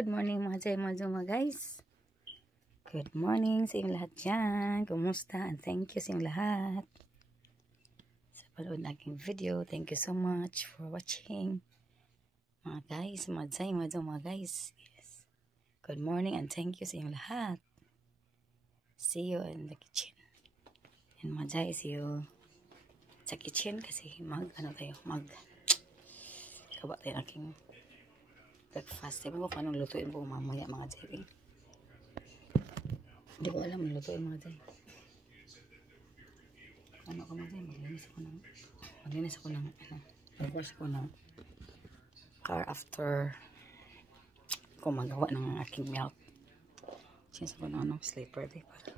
Good morning mga Jay mga guys. Good morning sa inyong lahat dyan. Kumusta? And thank you sa inyong lahat sa panood ng aking video. Thank you so much for watching. Mga guys, mga Jay mga guys. Yes. Good morning and thank you sa inyong lahat. See you in the kitchen. And mga Jay, see you sa kitchen kasi kaba tayo aking breakfast. Sabi ko kung anong lutuin ko mamaya mga Jay. Hindi ko alam ang lutuin mga Jay. Ano ko mga Jay? Maglinis ako ng mag-wash ko ng car after ko magawa ng aking milk. Change ko ng sleeper day para.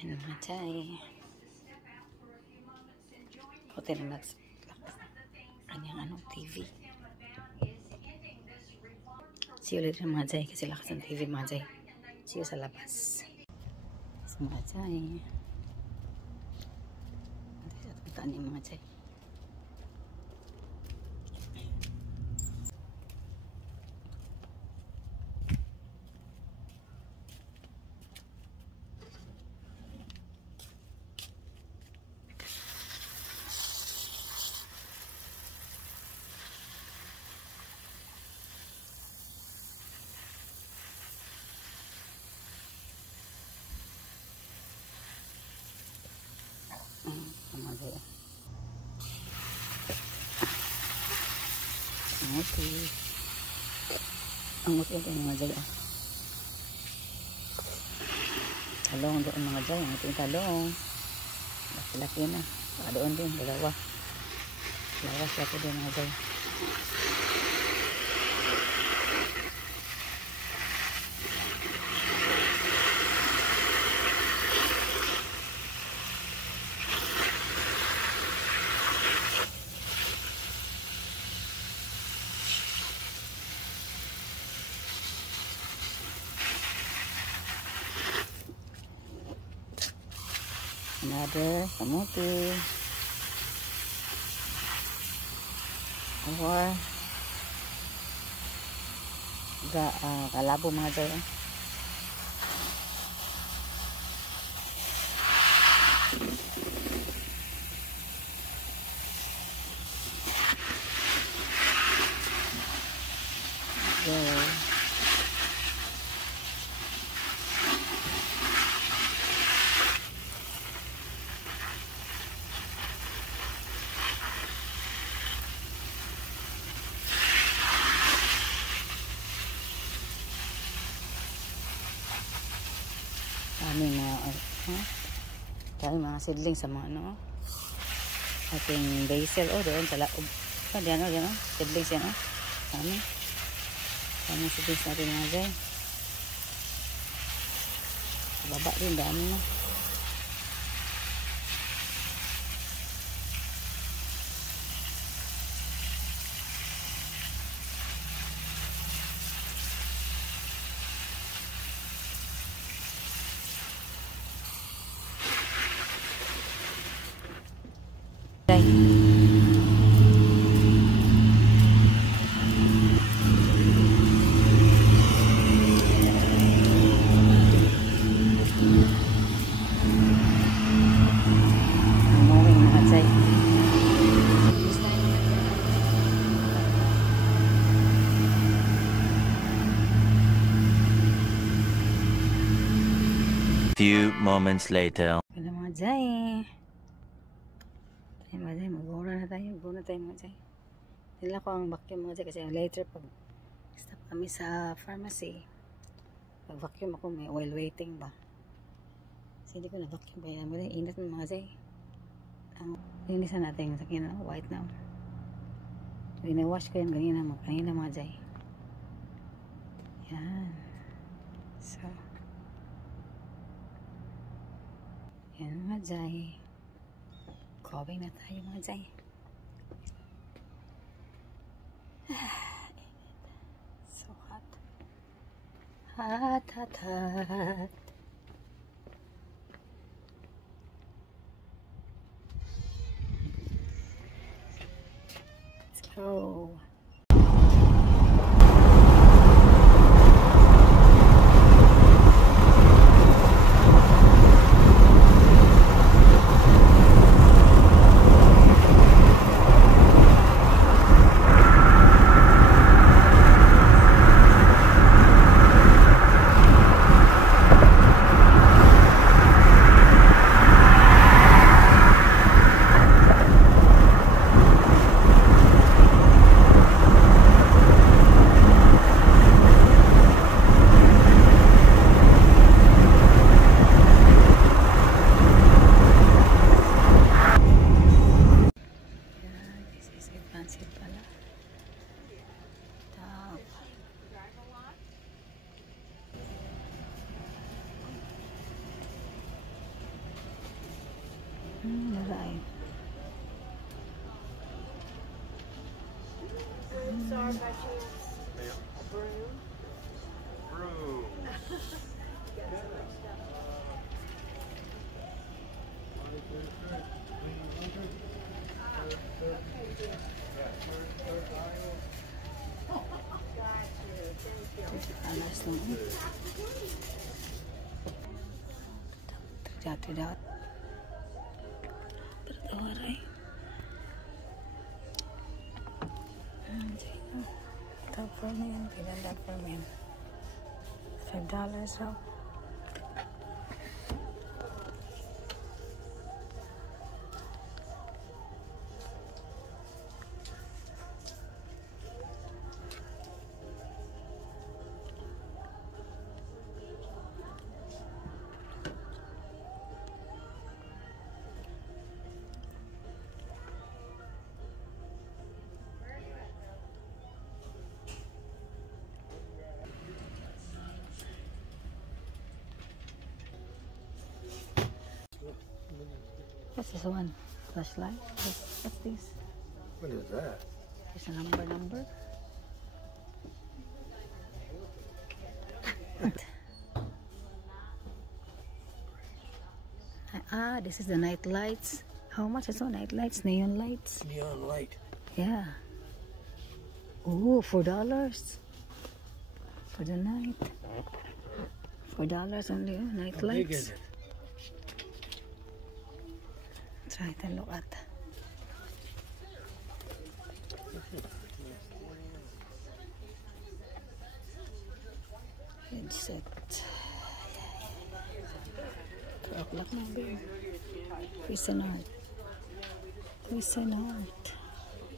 Yan mga Jay. Hotel na kanyang TV. See you later mga Jay kasi lakas ng TV mga Jay. See you sa labas. So mga Jay. Puntaan niyo mga Jay. Ang muti ito mga Jay. Talong doon mga Jay. Ang muti yung talong. Laki-laki na. Doon din. Dalawa laki din mga Jay. Another kamuti or kalabo mga Jay. Daming mga seedling sa mga ating basil doon sa laob. Diyan seedlings yan daming seedlings natin mga Jay. Baba din dami na. Few moments later. Kaya mga Jay. Mag-ura na tayo. Mga Jay. Nila ko ang vacuum mga Jay kasi later pag stop kami sa pharmacy. Pag vacuum ako may oil waiting ba. Kasi hindi ko na vacuum. Kaya init mga Jay. Linisan natin yung sakin white na. Winawash ko yan kanina mga Jay. Yan. So. Yan mga Jay. Coffee na tayo mga Jay. So hot. Hot, hot, hot. Let's go. Advanced pala. Top. Naray. Sorry, by chance. A broom? Broom. Panas nung tidak tertawarai. Top for me, tidak ada for me. $5 raw. What's this one? Flashlight? What's this? What is that? There's a number. What? This is the night lights. How much is all night lights? Neon lights? Neon light. Yeah. Ooh, $4 for the night. $4 only, night How lights. big is it? Try to look at. Headset. 2 o'clock na, babe. Cuisinart.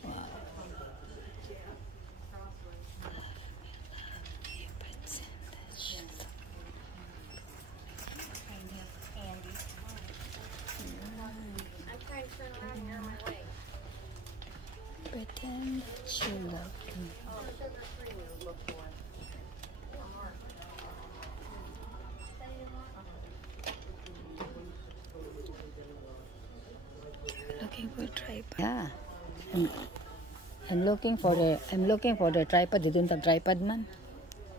Wow. Pretend that you love me. Looking for tripod. Yeah. I'm looking for the tripod. They don't have tripod, man.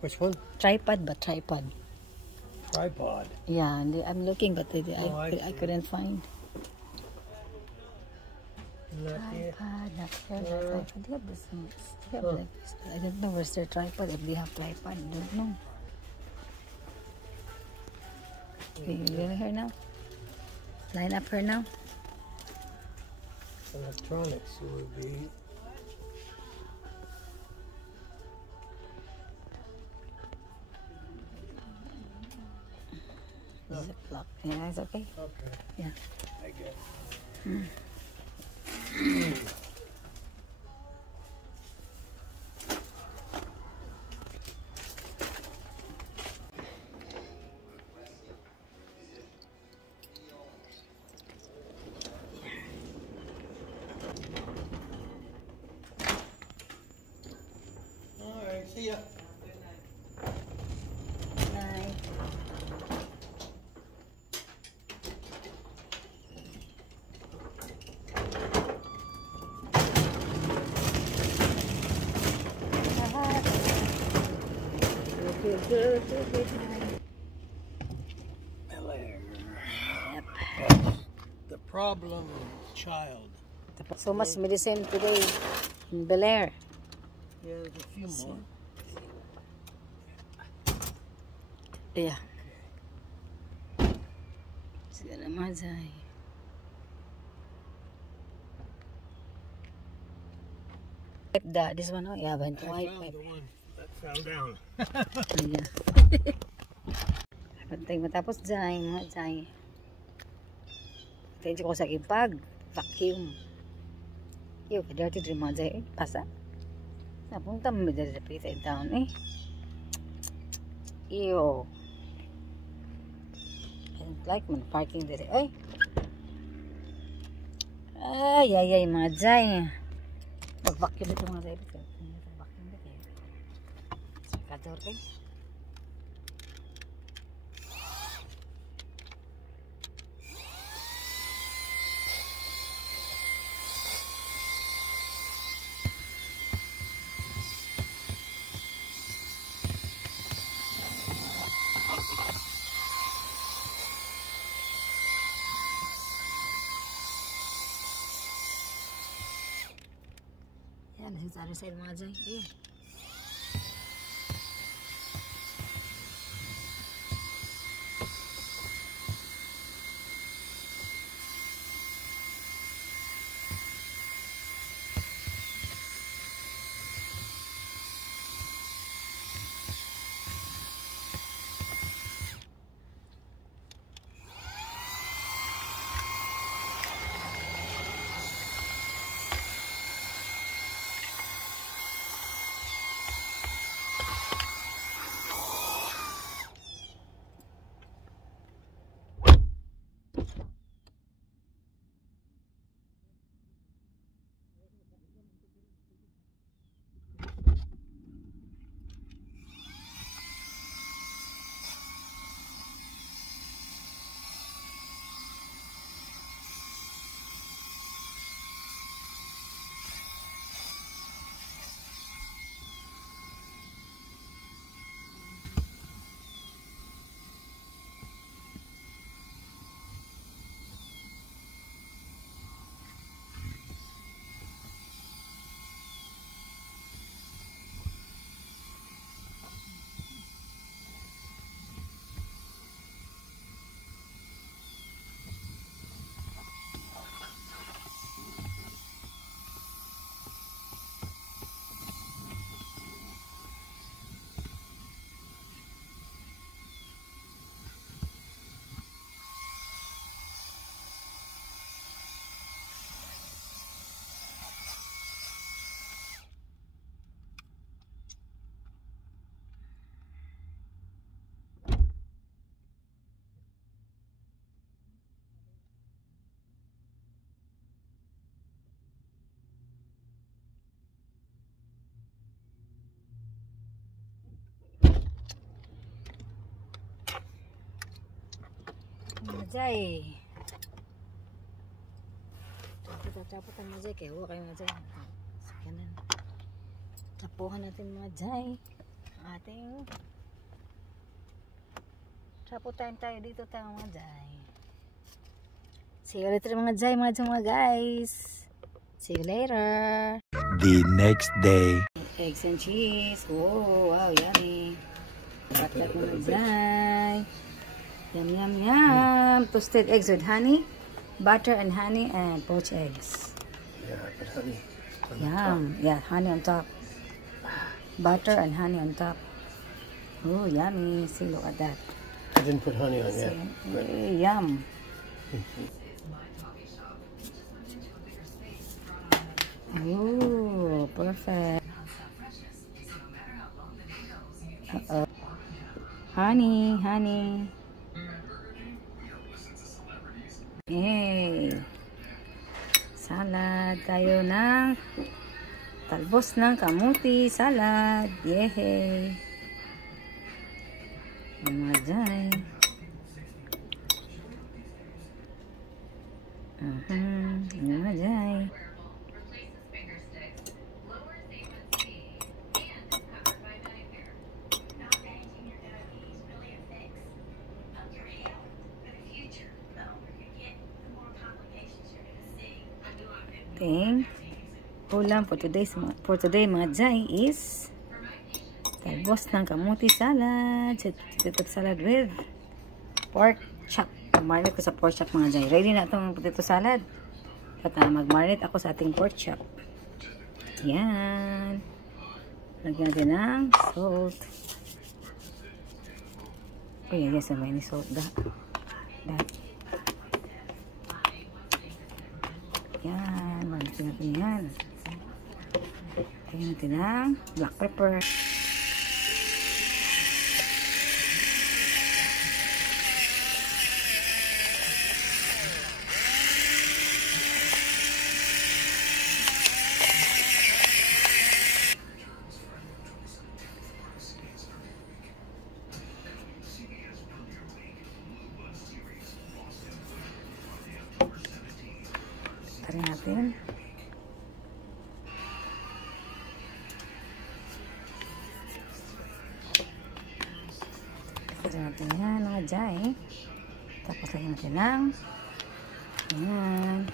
Which one? Tripod. Tripod. Yeah, I'm looking, but I I couldn't find. Not here. Tripod, not here. Tripod. They have this. They have like this. I don't know where's their tripod. If they have tripod, I don't know. Okay, you getting her now? Line up her now. Electronics would be. Ziploc. Yeah, it's okay. Okay. Yeah. I guess. All right. See ya. Night. Bel Air. Yep. The problem child. So much medicine today in Bel Air. Yeah, there's a few more. Yeah. Sige na mazay. This one, oh, yeah, went I white. found the one that fell down. Yeah. Pantay matapos dyan, mga dyan. Pantay ko sa kipag. Vacuum. Iyo, dirty dream mga dyan. Pasa. Napunta mo dyan sa pita in town eh. Iyo. I don't like man parking dyan. Ay, mga dyan. Mag-vacuum ito mga dyan. Vacuum ito. Sa kador kayo. Yan, sa other side mga dyan. Ayun. Majay. Taputan Majay. Kaya huwa kayo Majay. Sa kanan. Tapuhan natin Majay. Ating trapo time tayo dito tayo Majay. See you later Majay. Mga guys. See you later. The next day. Eggs and cheese. Oh, wow, yummy. Patak Majay. Yum, yum, yum. Toasted eggs with honey, butter and honey, and poached eggs. Yeah, but honey. Yum. Yeah, honey on top. Butter and honey on top. Oh, yummy. See, look at that. I didn't put honey on yet. Yum. Oh, perfect. Uh-oh. Honey, honey. Yay! Salad tayo ng talbos ng kamuti salad. Yay! Yung mga dyan. Yung mga dyan. ulam for today mga Jai is talbos ng kamuti salad. Potato salad with pork chop. Mag-marinate ko sa pork chop mga Jai. Ready na itong potato salad. At mag-marinate ako sa ating pork chop. Yan. Lagyan natin ng salt. Uy, yes, may salt. Yan. Marinate natin yan. Lagyan natin ng black pepper. Tari natin. Tari natin yan mga Jai. Tapos lagyan natin ng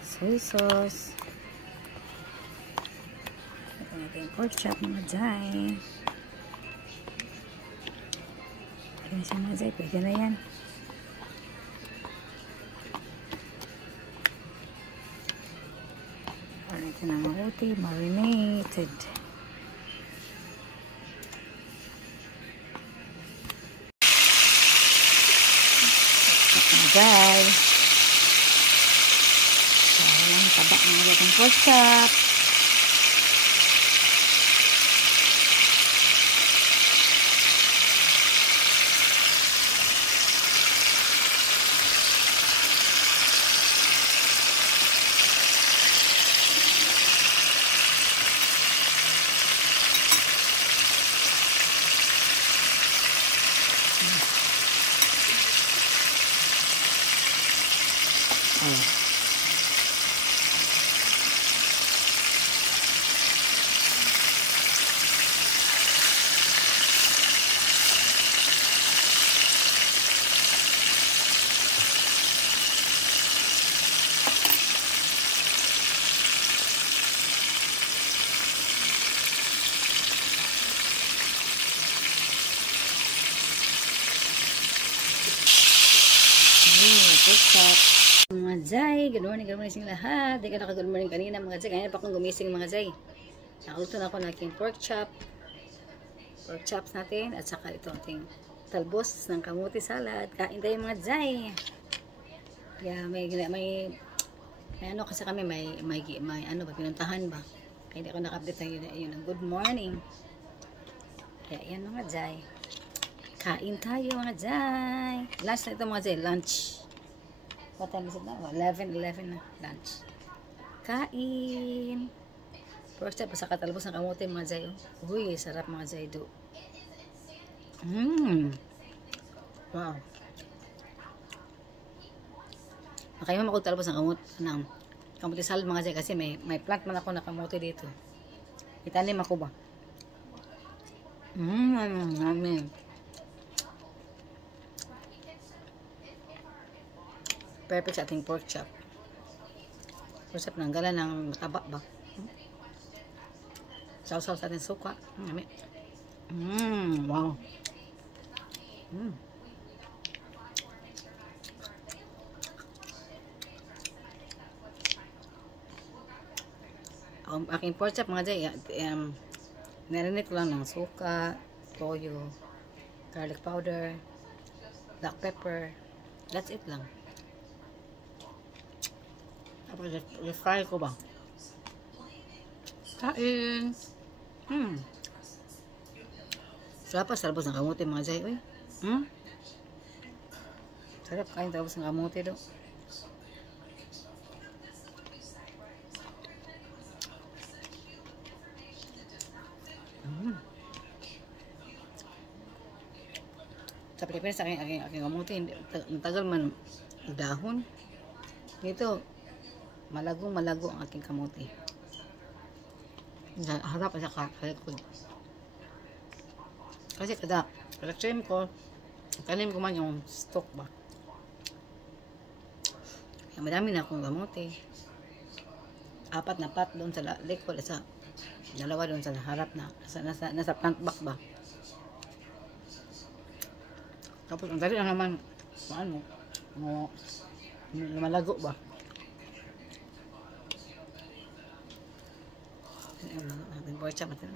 soy sauce. Lagyan natin yung pork chop mga Jai. Pwede na siya mga Jai. Pwede na yan. Ito na mabuti, marinated. Guys, sayang taba ng ating pork chop. Mga Jai, good morning sa lahat. Di ka naka-good morning kanina mga Jai. Kaya pa akong gumising mga Jai. Nakaluto na ako ng aking pork chops natin. At saka ito ating talbos ng kamuti salad. Kain tayo mga Jai. Kaya may ano kasi kami, may ano ba, pinuntahan ba. Kaya hindi ako naka-update yun ng good morning. Kaya yan mga Jai. Kain tayo mga Jai. Lunch na ito mga Jai, lunch. What time is it now? 11 na lunch. Kain. Pork chop sa katalbos ng kamote mga Jai. Uy, sarap mga Jai do. Wow. Makaima ako talbos ng kamote salad mga Jai kasi may plant man ako na kamote dito. Itanim ako ba? Amen. Perfect sa ating pork chop. Pork chop ng gala ng taba ba? Sausaw sa ating suka. Wow. Ang aking pork chop mga Jai, narinit ko lang ng suka, toyo, garlic powder, black pepper. That's it lang. Tapos i-fry ko ba? Kain! Sarap pa, talbos ng kamote mga Jai. Uy. Sarap kain talbos ng kamote do. Sa Pilipinas, aking kamote, tagal man dahon. Dito, malago ang aking kamote. Harap sa kalikod. Kasi kada trim ko, tanim ko man yung stock ba. Kaya madami na akong kamote. 4 na pot doon sa lake wala sa dalawa doon sa harap na nasa front back ba. Tapos ang dali lang naman ano lumalago ba. Ating pork chop natin.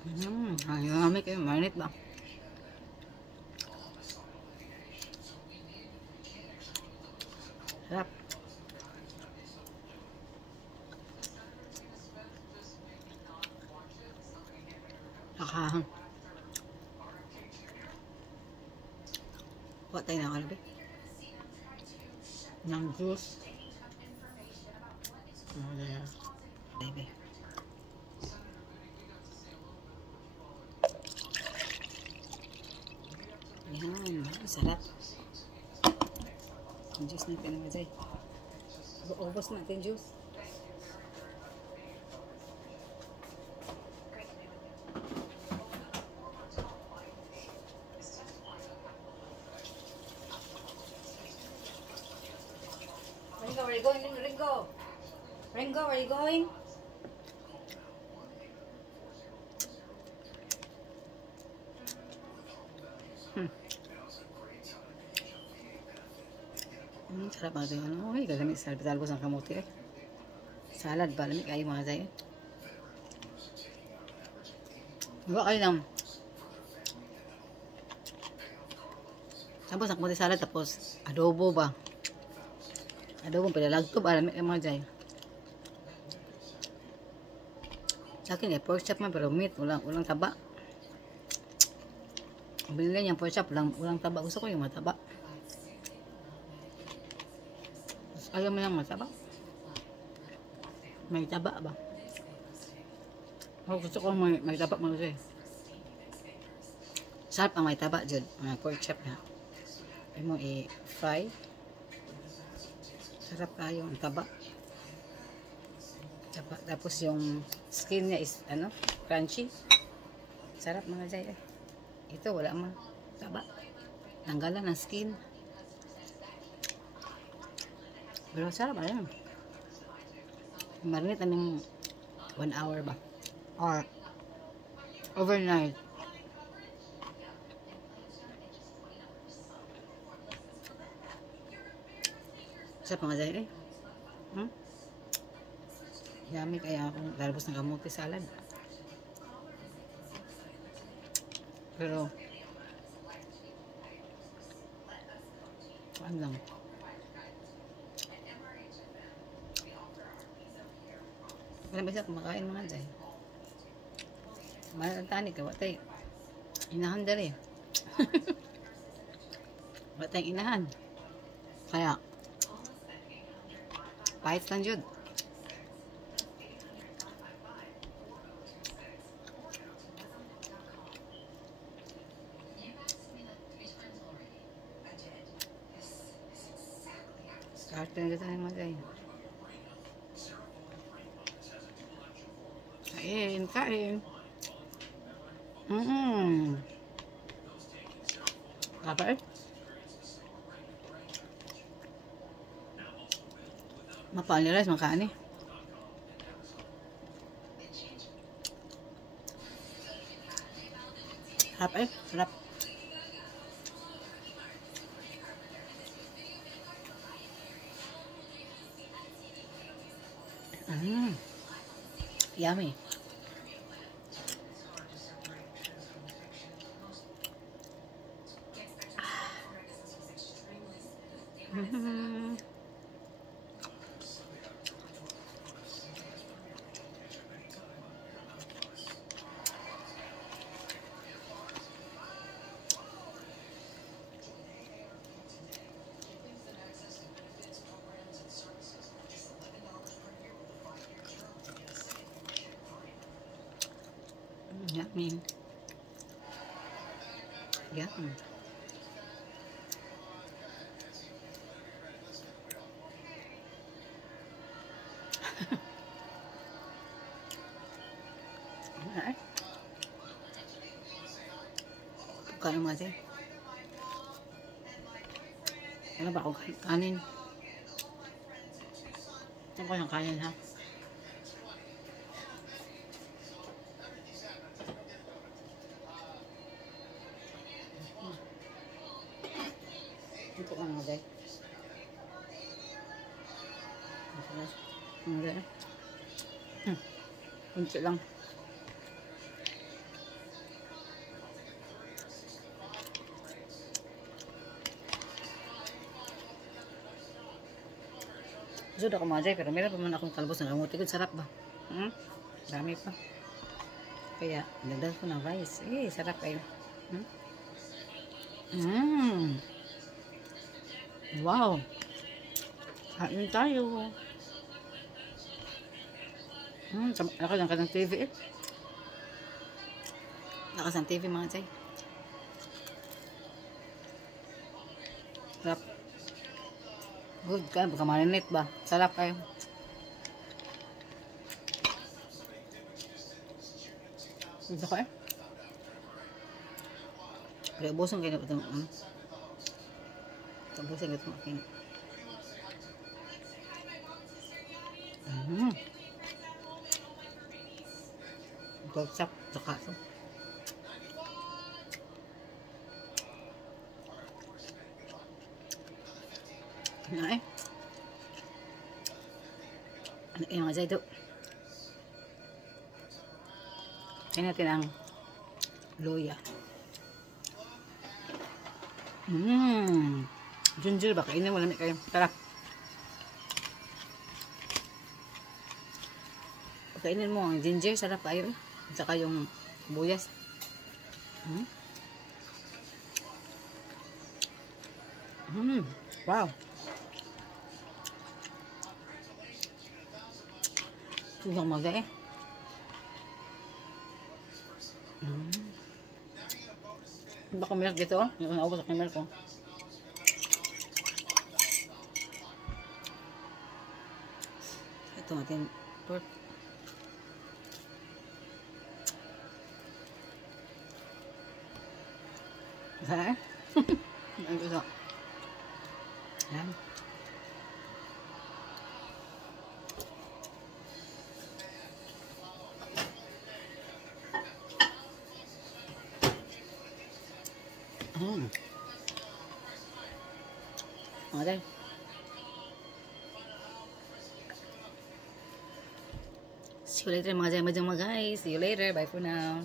Ayun, kayo marinate ba? Sarap. Nakahang. Kuha tayo na kalbi. Ng juice. Baby. Ayan, sarap. Ang juice natin naman dyan. Ubos natin juice. Ringo, where are you going? Ringo, where are you going? Sarap mga tayo. Ano? Okay, gagamit sa talbos ng kamuti eh. Salad ba? Lamig kayo mga tayo. Diba kayo ng tapos ang kamuti salad tapos adobo ba? Adobo pilalagto ba? Lamig kayo mga tayo. Sa akin eh, pork chop man pero meat. Walang taba. Binili niyang pork chop. Walang taba. Gusto ko yung mataba. Ayaw mo lang mataba. May taba ba? Gusto ko may taba mo kasi. Sarap ang may taba dyan. Mga pork chop na. Pwede mo i-fry. Sarap kayo ang taba. Tapos yung skin niya is crunchy. Sarap mga jay. Ito wala mang taba. Tanggalan ng skin. Pero sarap ayan. Marinate namin 1 hour ba? Or overnight. Sarap mga dahil eh. Yummy kaya akong lalabos ng kamuti salad. Pero ano lang. Wala ba siya kumakain mga dahil? Mahal ang tanik ka, watay. Inahan dali. Watay inahan. Kaya, pahit lang jud. Start na tayo mga dahil. Kain. Apa eh? Mapanilas makaan eh. Sarap eh, sarap. Yummy. Yummy. Yum. Alright. Bukan naman siya. Ano ba akong kanin? Ito ko ng kanin ha. Ito ko ng mga kunti lang. Sudah ako mga pero meron pa man akong talbos na kamuti. Sarap ba? Dami pa. Kaya, nagdal ko ng rice. Sarap kayo. Wow! Kain tayo. Lakas ang kanang TV eh. Lakas ang TV mga chay. Sarap. Good ka, baka marinate ba? Sarap kayo. Ito ka eh. Kaya ubusan kayo na ito. Ubusan kayo ito makin. Bagsak sa kaso. Ano eh? Ano yung mga ito? Kaya natin ang luya. Ginger ba? Kainin mo lang kayo. Tara. Kainin mo ang ginger. Sarap kayo. At saka yung buyas. Wow. Susang maga eh. Baka milk dito oh. Yung naubos ako yung milk oh. Ito natin pork. Ha? Ang gusto. Yan. Okay. See you later mga guys. See you later. Bye for now.